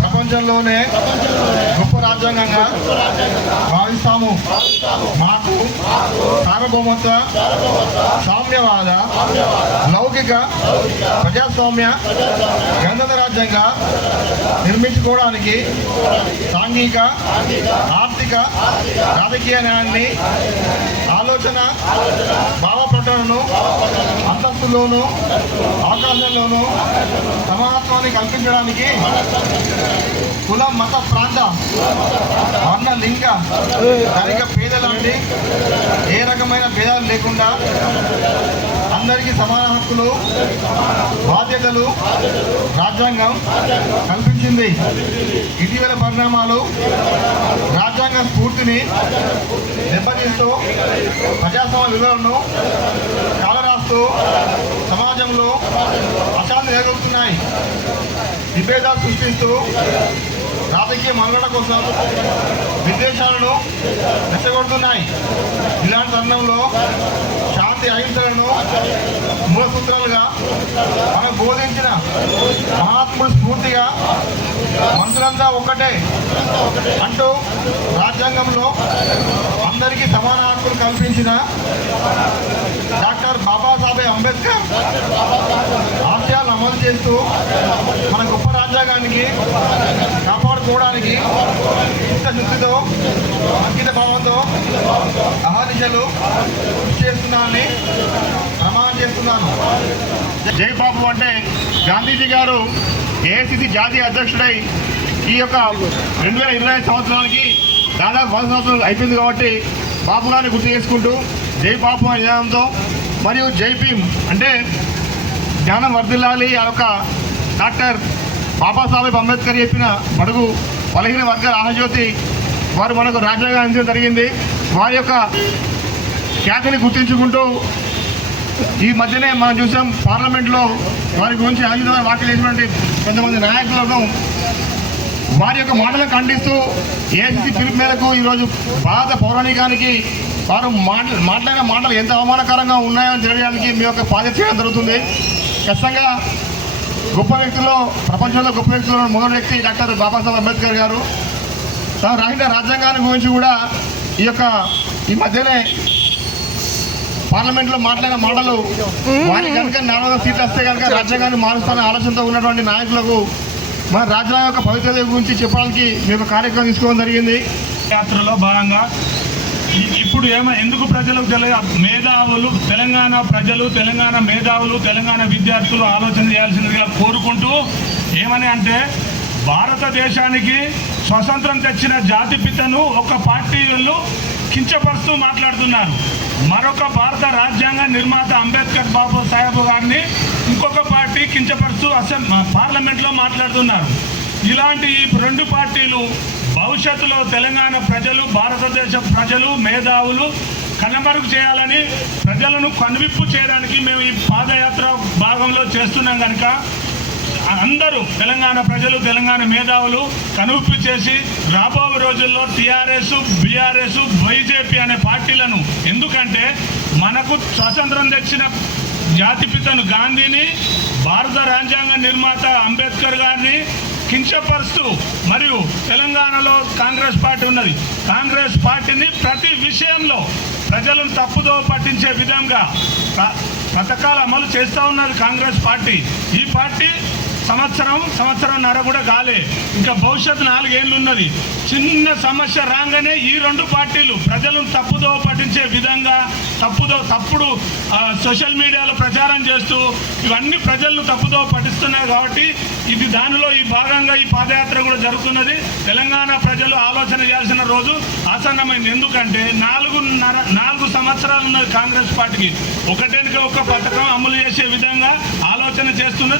ప్రపంచంలోనే గొప్ప రాజ్యాంగంగా భావిస్తాము. మాకు సార్వభౌమత్వ, సామ్యవాద, లౌకిక, ప్రజాస్వామ్య గణతంత్ర రాజ్యంగా నిర్మించుకోవడానికి సాంఘిక, ఆర్థిక, రాజకీయ న్యాయాన్ని, ఆలోచన, భావ ప్రకటనను, అంతస్తులోను, అవకాశంలోను సమానత్వాన్ని కల్పించడానికి కుల, మత, ప్రాంత, వర్ణ, లింగ, ధనిక, పేద లాంటి ఏ రకమైన భేదాలు లేకుండా అందరికీ సమాన హక్కులు, బాధ్యతలు రాజ్యాంగం కల్పించింది. ఇటీవల పరిణామాలు రాజ్యాంగ స్ఫూర్తిని దెబ్బతీస్తూ ప్రజాస్వామ్య విలువలను కాలరాస్తూ సమాజంలో అశాంతి నెలకొల్పుతున్నాయి. విభేదాలు సృష్టిస్తూ రాజకీయ మనుగడ కోసం విద్వేషాలను రెచ్చగొడుతున్నాయి. ఇలాంటి తరుణంలో శాంతి, అహింసలను మూల సూత్రాలుగా మనకు బోధించిన మహాత్ముడు స్ఫూర్తిగా మనుషులంతా ఒక్కటే అంటూ రాజ్యాంగంలో అందరి అందరికీ సమాన హక్కులు కల్పించిన డాక్టర్ బాబాసాహెబ్ అంబేద్కర్ ఆశయాలను అమలు చేస్తూ మన గొప్ప రాజ్యాంగానికి కాపాడుకోవడానికి చిత్తశుద్ధితో అంకిత భావంతో అహర్నిశలు కృషి చేస్తున్నానని ప్రమాణం చేస్తున్నాను. జై బాబు అంటే గాంధీజీ గారు ఏఐసిసి జాతీయ అధ్యక్షుడై ఈ యొక్క 2025 సంవత్సరానికి దాదాపు 100 సంవత్సరాలు అయిపోయింది కాబట్టి బాబు గారిని గుర్తు చేసుకుంటూ జై బాబు అనే నినాదంతో మరియు జై భీమ్ అంటే జ్ఞానం వర్ధిల్లాలి ఆ యొక్క డాక్టర్ బాబాసాహెబ్ అంబేద్కర్ చెప్పిన బడుగు బలహీన వర్గాల ఆహజ్యోతి వారు మనకు రాజ్యాంగం అందించడం జరిగింది. వారి యొక్క ఖ్యాతిని గుర్తించుకుంటూ ఈ మధ్యనే మనం చూసాం పార్లమెంట్లో వారి గురించి ఆయుధ వ్యాఖ్యలు చేసినటువంటి కొంతమంది నాయకులను వారి యొక్క మాటలను ఖండిస్తూ ఏఐసిసి పిలుపు మేరకు ఈరోజు భారత పౌరాణికానికి వారు మాట్లాడిన మాటలు ఎంత అవమానకరంగా ఉన్నాయని తెలియడానికి మీ యొక్క బాధ్యత చేయడం జరుగుతుంది. ఖచ్చితంగా గొప్ప వ్యక్తుల్లో ప్రపంచంలో గొప్ప వ్యక్తుల్లో మొదటి వ్యక్తి డాక్టర్ బాబాసాహెబ్ అంబేద్కర్ గారు. తాను రాసిన రాజ్యాంగాన్ని గురించి కూడా ఈ మధ్యనే పార్లమెంట్లో మాట్లాడిన మాటలు వారికి కనుక 400 సీట్లు వస్తే కనుక రాజ్యాంగాన్ని మారుస్తానే ఆలోచనతో ఉన్నటువంటి నాయకులకు మన రాజ్యాంగం యొక్క పవిత్రత గురించి చెప్పడానికి మీ యొక్క కార్యక్రమం తీసుకోవడం జరిగింది. యాత్రలో భాగంగా ఇప్పుడు ఎందుకు ప్రజలకు మేధావులు తెలంగాణ ప్రజలు తెలంగాణ మేధావులు తెలంగాణ విద్యార్థులు ఆలోచన చేయాల్సిందిగా కోరుకుంటూ ఏమని అంటే భారతదేశానికి స్వతంత్రం తెచ్చిన జాతిపితను ఒక పార్టీ వాళ్ళు కించపరుస్తూ మాట్లాడుతున్నారు. మరొక భారత రాజ్యాంగ నిర్మాత అంబేద్కర్ బాబు సాహెబ్ గారిని ఇంకొక పార్టీ కించపరుస్తూ పార్లమెంట్లో మాట్లాడుతున్నారు. ఇలాంటి ఈ రెండు పార్టీలు భవిష్యత్తులో తెలంగాణ ప్రజలు భారతదేశ ప్రజలు మేధావులు కనుమరుగు చేయాలని ప్రజలను కనువిప్పు చేయడానికి మేము ఈ పాదయాత్ర భాగంలో చేస్తున్నాం కనుక అందరూ తెలంగాణ ప్రజలు తెలంగాణ మేధావులు కనువిప్పు చేసి రాబోయే రోజుల్లో టీఆర్ఎస్ బీఆర్ఎస్ బీజేపీ అనే పార్టీలను ఎందుకంటే మనకు స్వాతంత్రం తెచ్చిన జాతిపితను గాంధీని భారత రాజ్యాంగ నిర్మాత అంబేద్కర్ గారిని కించపరుస్తూ మరియు తెలంగాణలో కాంగ్రెస్ పార్టీ ఉన్నది. కాంగ్రెస్ పార్టీని ప్రతి విషయంలో ప్రజలను తప్పుదో పట్టించే విధంగా పథకాలు అమలు చేస్తూ ఉన్నది కాంగ్రెస్ పార్టీ. ఈ పార్టీ సంవత్సరంన్నర కూడా కాలే, ఇంకా భవిష్యత్తు 4 ఏళ్ళు ఉన్నది. చిన్న సమస్య రాగానే ఈ రెండు పార్టీలు ప్రజలను తప్పుదో పట్టించే విధంగా తప్పుడు సోషల్ మీడియాలో ప్రచారం చేస్తూ ఇవన్నీ ప్రజలను తప్పుదో పట్టిస్తున్నాయి. కాబట్టి ఇది దానిలో ఈ భాగంగా ఈ పాదయాత్ర కూడా జరుగుతున్నది. తెలంగాణ ప్రజలు ఆలోచన చేయాల్సిన రోజు ఆసన్నమైంది. ఎందుకంటే 4 సంవత్సరాలు ఉన్నది కాంగ్రెస్ పార్టీకి. ఒకటేనుక ఒక పథకం అమలు చేసే విధంగా ఆలోచన చేస్తున్నది.